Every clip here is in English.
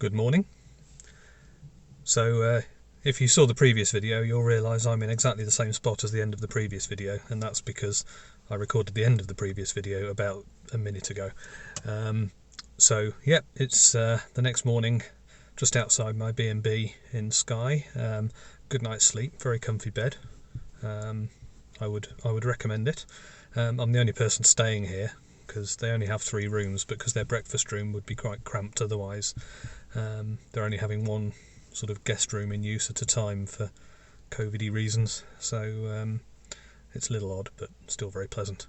Good morning. So if you saw the previous video, you'll realise I'm in exactly the same spot as the end of the previous video, and that's because I recorded the end of the previous video about a minute ago. So yeah, it's the next morning, just outside my B&B in Skye. Good night's sleep, very comfy bed. I would recommend it. I'm the only person staying here because they only have 3 rooms, but because their breakfast room would be quite cramped otherwise. They're only having one sort of guest room in use at a time for COVID-y reasons, so it's a little odd but still very pleasant.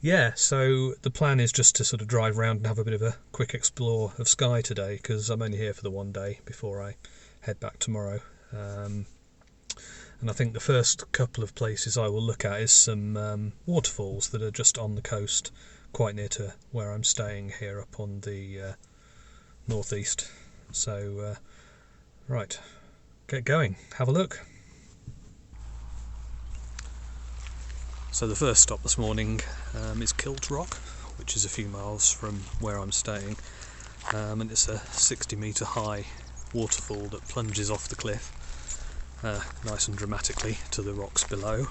Yeah, so the plan is just to sort of drive around and have a bit of a quick explore of Skye today, because I'm only here for the one day before I head back tomorrow. And I think the first couple of places I will look at is some waterfalls that are just on the coast, quite near to where I'm staying here up on the northeast. So right, get going, have a look. So the first stop this morning is Kilt Rock, which is a few miles from where I'm staying, and it's a 60-metre high waterfall that plunges off the cliff nice and dramatically to the rocks below.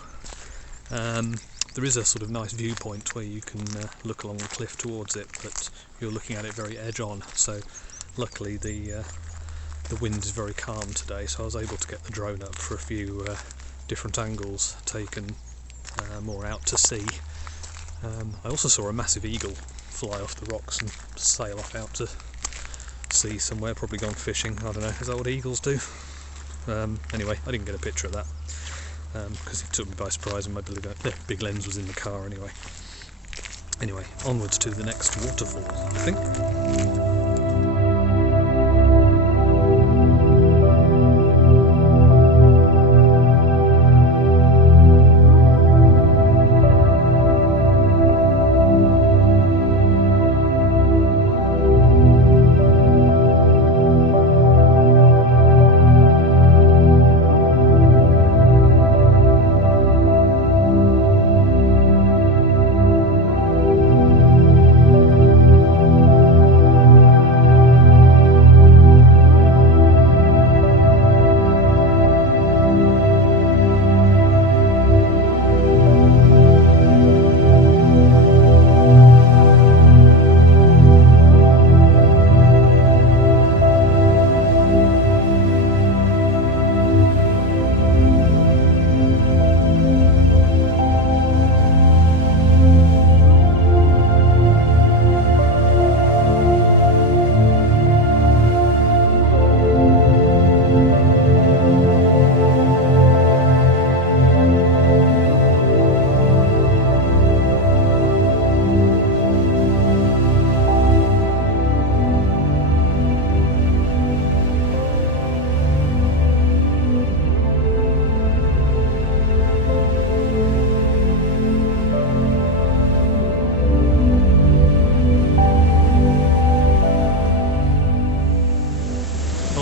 There is a sort of nice viewpoint where you can look along the cliff towards it, but you're looking at it very edge on, so luckily the wind is very calm today, so I was able to get the drone up for a few different angles taken more out to sea. I also saw a massive eagle fly off the rocks and sail off out to sea somewhere, probably gone fishing, I don't know, is that what eagles do? Anyway, I didn't get a picture of that because it took me by surprise and my big lens was in the car anyway. Anyway, onwards to the next waterfall, I think.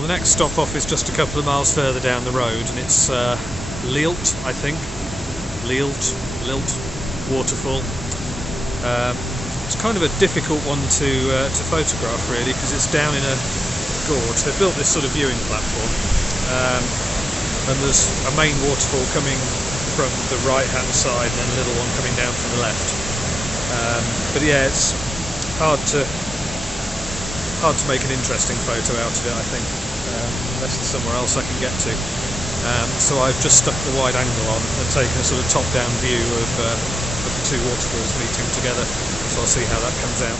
The next stop off is just a couple of miles further down the road, and it's Lealt, I think. Lealt waterfall. It's kind of a difficult one to photograph really, because it's down in a gorge. They've built this sort of viewing platform, and there's a main waterfall coming from the right hand side and then a little one coming down from the left. But yeah, it's hard to make an interesting photo out of it, I think, unless there's somewhere else I can get to. So I've just stuck the wide angle on and taken a sort of top-down view of the two waterfalls meeting together, so I'll see how that comes out.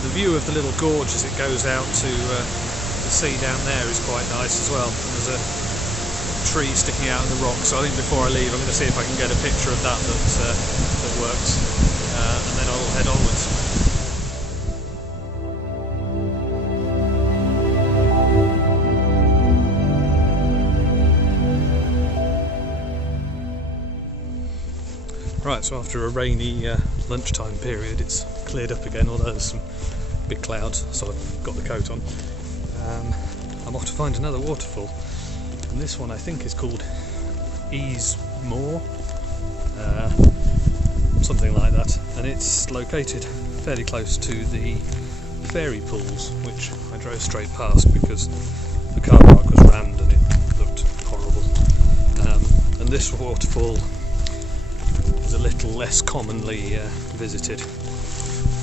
The view of the little gorge as it goes out to the sea down there is quite nice as well. There's a tree sticking out in the rock, so I think before I leave I'm going to see if I can get a picture of that works, and then I'll head onwards. Right, so after a rainy lunchtime period it's cleared up again, although there's some big clouds, so I've got the coat on. I'm off to find another waterfall, and this one I think is called Eas Mor, something like that, and it's located fairly close to the fairy pools, which I drove straight past because the car park was rammed and it looked horrible. And this waterfall is a little less commonly visited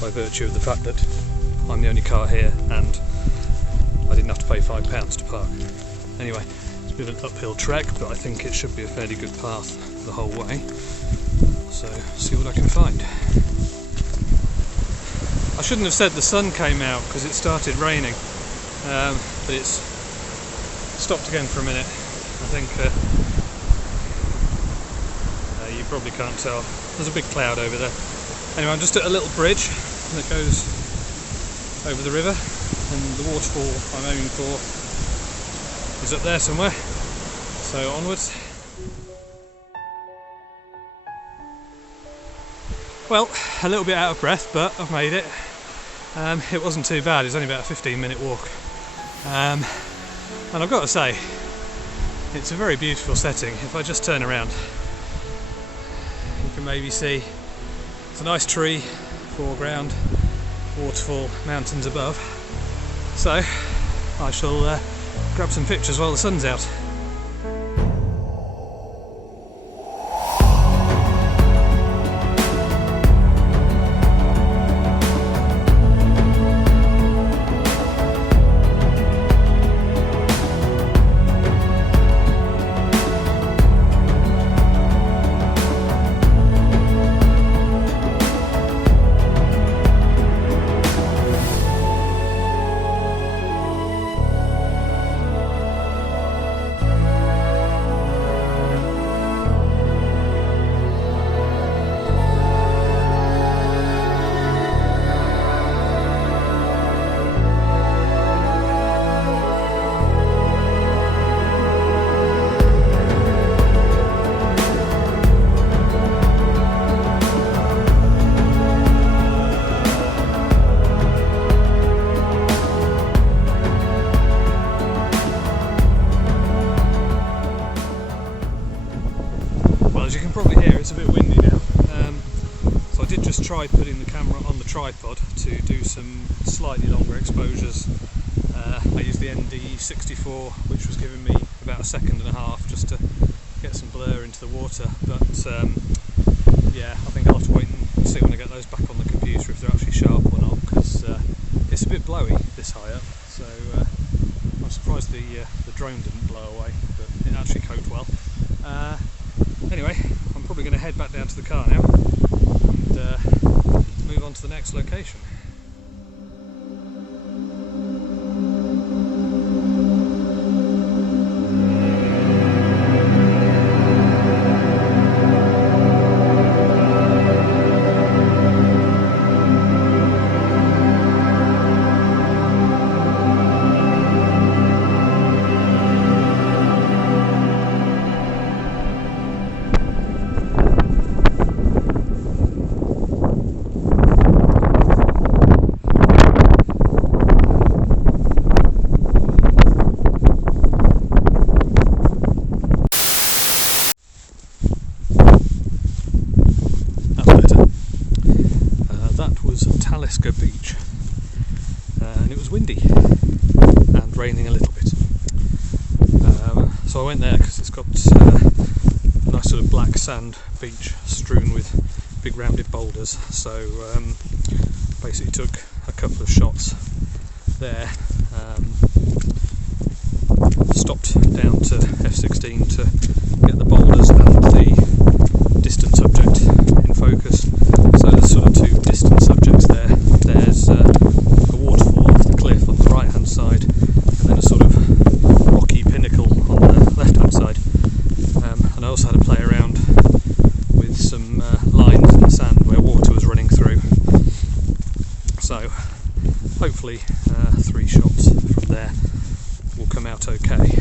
by virtue of the fact that I'm the only car here and I didn't have to pay £5 to park. Anyway, it's a bit of an uphill trek, but I think it should be a fairly good path the whole way. So, see what I can find. I shouldn't have said the sun came out because it started raining, but it's stopped again for a minute. I think you probably can't tell. There's a big cloud over there. Anyway, I'm just at a little bridge that goes over the river, and the waterfall I'm aiming for is up there somewhere. So onwards. Well, a little bit out of breath, but I've made it. It wasn't too bad. It was only about a 15-minute walk. And I've got to say, it's a very beautiful setting. If I just turn around, you can maybe see it's a nice tree, foreground, waterfall, mountains above. So I shall grab some pictures while the sun's out. It's a bit windy now, so I did just try putting the camera on the tripod to do some slightly longer exposures. I used the ND64, which was giving me about 1.5 seconds just to get some blur into the water, but yeah, I think I'll have to wait and see when I get those back on the computer if they're actually sharp or not, because it's a bit blowy this high up, so I'm surprised the drone didn't blow away, but it actually coped well. Anyway, I'm probably going to head back down to the car now and move on to the next location. Talisker Beach, and it was windy and raining a little bit, so I went there because it's got a nice sort of black sand beach strewn with big rounded boulders, so basically took a couple of shots there, stopped down to f16 to get the boulders and the distant subject in focus. So there's sort of two distant subjects there. There's a waterfall off the cliff on the right hand side, and then a sort of rocky pinnacle on the left hand side. And I also had to play around with some lines in the sand where water was running through. So hopefully 3 shots from there will come out okay,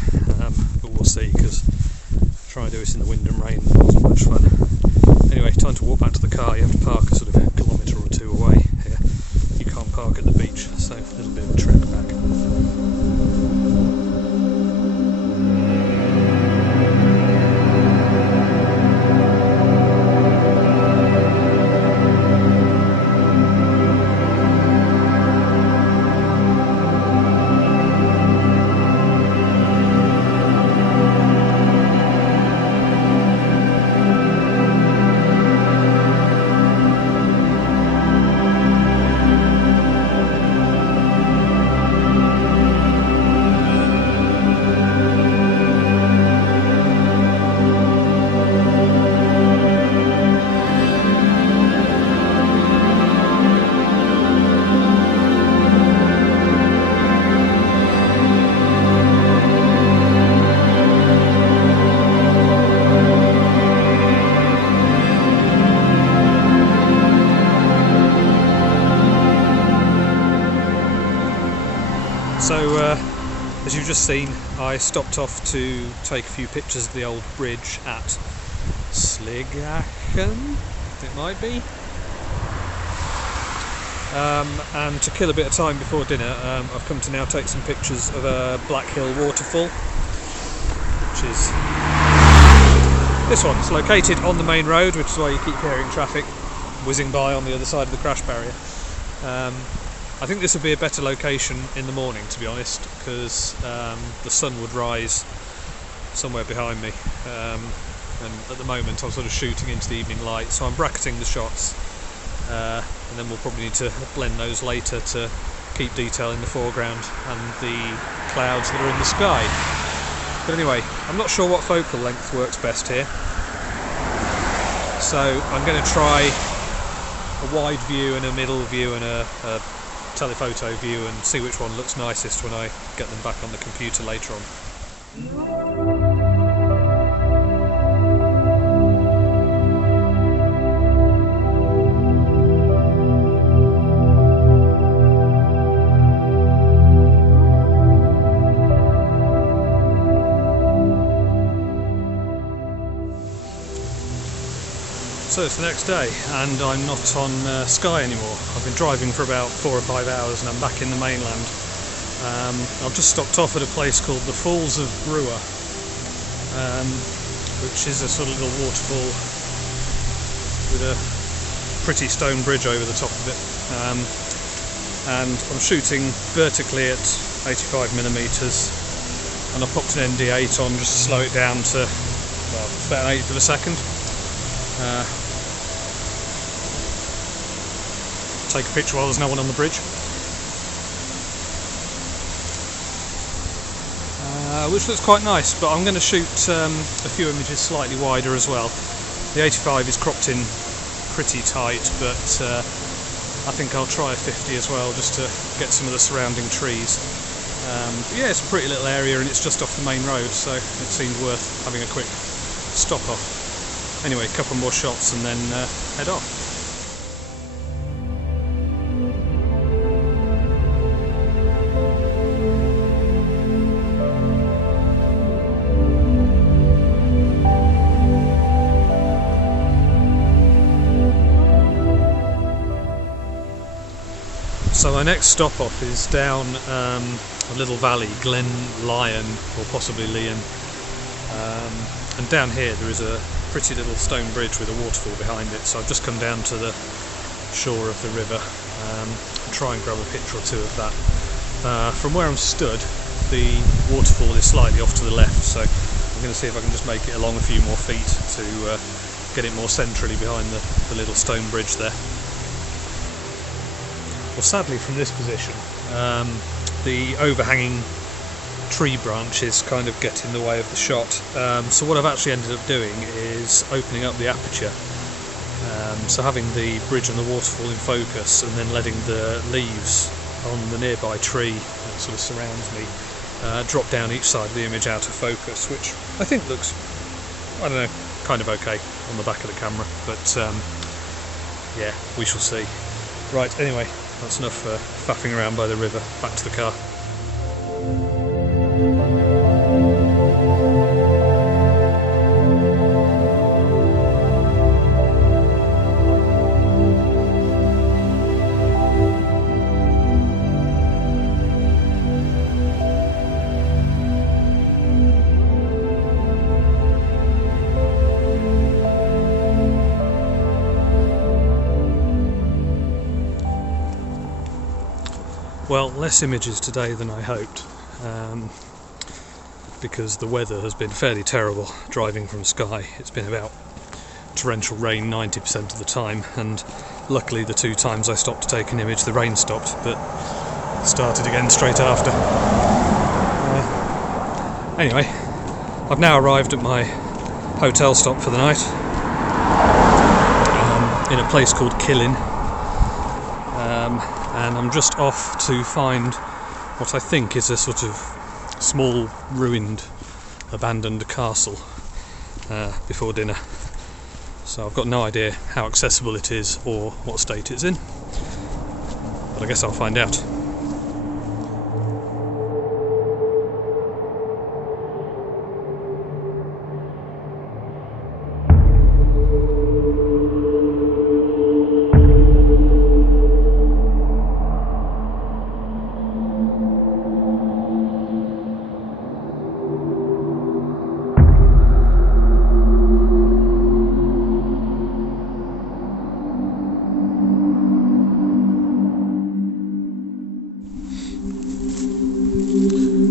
but we'll see, because trying to do this in the wind and rain wasn't much fun. Anyway, time to walk back to the car. You have to park a sort of a kilometre or two away here. You can't park at the beach, so a little bit of a trek back. So, as you've just seen, I stopped off to take a few pictures of the old bridge at Sligachan, it might be. And to kill a bit of time before dinner, I've come to now take some pictures of a Blackhill waterfall, which is this one. It's located on the main road, which is why you keep hearing traffic whizzing by on the other side of the crash barrier. I think this would be a better location in the morning, to be honest, because the sun would rise somewhere behind me, and at the moment I'm sort of shooting into the evening light, so I'm bracketing the shots, and then we'll probably need to blend those later to keep detail in the foreground and the clouds that are in the sky. But anyway, I'm not sure what focal length works best here, so I'm going to try a wide view and a middle view and a telephoto view and see which one looks nicest when I get them back on the computer later on. So it's the next day and I'm not on Skye anymore. I've been driving for about 4 or 5 hours and I'm back in the mainland. I've just stopped off at a place called the Falls of Brewer, which is a sort of little waterfall with a pretty stone bridge over the top of it. And I'm shooting vertically at 85mm, and I popped an ND8 on just to slow it down to, well, about an 1/8 of a second. Take a picture while there's no one on the bridge, which looks quite nice, but I'm going to shoot a few images slightly wider as well. The 85 is cropped in pretty tight, but I think I'll try a 50 as well, just to get some of the surrounding trees. But yeah, it's a pretty little area and it's just off the main road, so it seemed worth having a quick stop off. Anyway, a couple more shots and then head off. So my next stop off is down a little valley, Glen Lyon, or possibly Leon, and down here there is a pretty little stone bridge with a waterfall behind it, so I've just come down to the shore of the river and try and grab a picture or two of that. From where I'm stood, the waterfall is slightly off to the left, so I'm going to see if I can just make it along a few more feet to get it more centrally behind the little stone bridge there. Well, sadly from this position, the overhanging tree branches kind of get in the way of the shot, so what I've actually ended up doing is opening up the aperture, so having the bridge and the waterfall in focus and then letting the leaves on the nearby tree that sort of surrounds me drop down each side of the image out of focus, which I think looks, I don't know, kind of okay on the back of the camera, but yeah, we shall see. Right, anyway, that's enough faffing around by the river, back to the car. Well, less images today than I hoped, because the weather has been fairly terrible driving from Skye. It's been about torrential rain 90% of the time, and luckily the 2 times I stopped to take an image the rain stopped, but started again straight after. Anyway, I've now arrived at my hotel stop for the night, in a place called Killin, and I'm just off to find what I think is a sort of small ruined abandoned castle before dinner. So I've got no idea how accessible it is or what state it's in, but I guess I'll find out.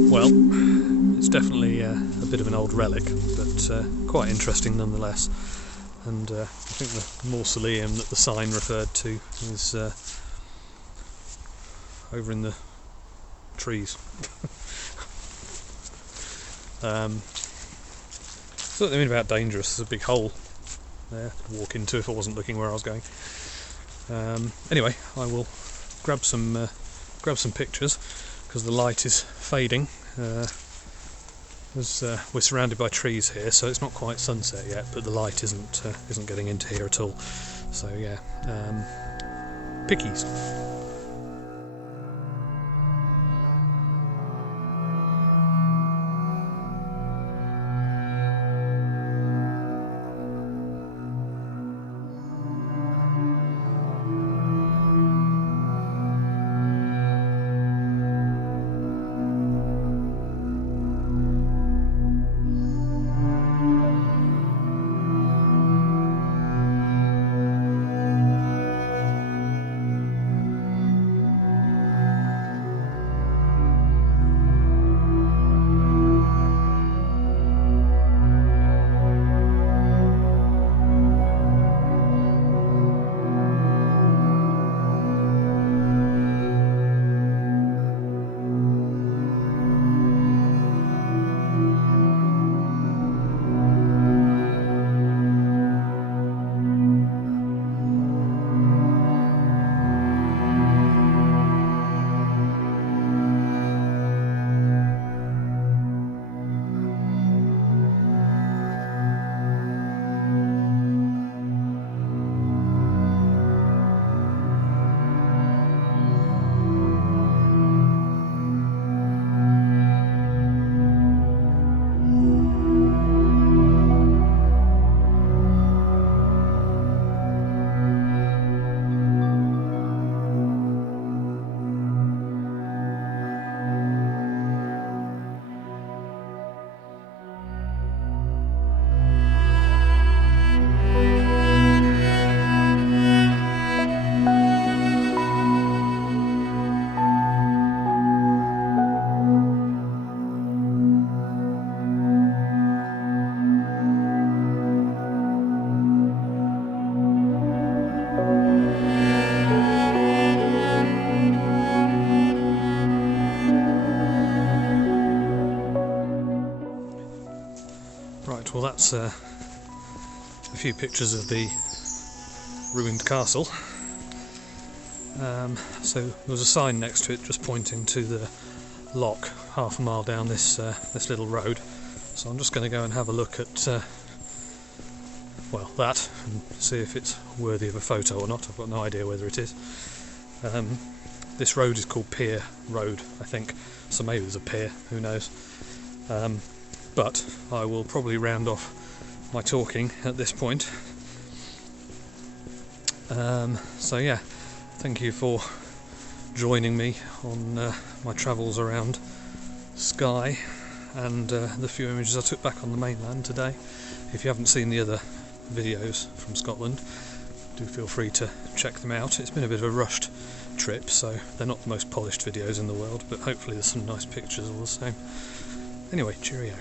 Well, it's definitely a bit of an old relic, but quite interesting nonetheless. And I think the mausoleum that the sign referred to is over in the trees. Something about dangerous. There's a big hole there to walk into if I wasn't looking where I was going. Anyway, I will grab some pictures because the light is fading. We're surrounded by trees here, so it's not quite sunset yet, but the light isn't getting into here at all. So yeah, pickies. Right, well that's a few pictures of the ruined castle. So there was a sign next to it just pointing to the loch half a mile down this little road. So I'm just going to go and have a look at well, that, and see if it's worthy of a photo or not. I've got no idea whether it is. This road is called Pier Road, I think, so maybe there's a pier, who knows. But I will probably round off my talking at this point. So yeah, thank you for joining me on my travels around Skye and the few images I took back on the mainland today. If you haven't seen the other videos from Scotland, do feel free to check them out. It's been a bit of a rushed trip, so they're not the most polished videos in the world, but hopefully there's some nice pictures all the same. Anyway, cheerio.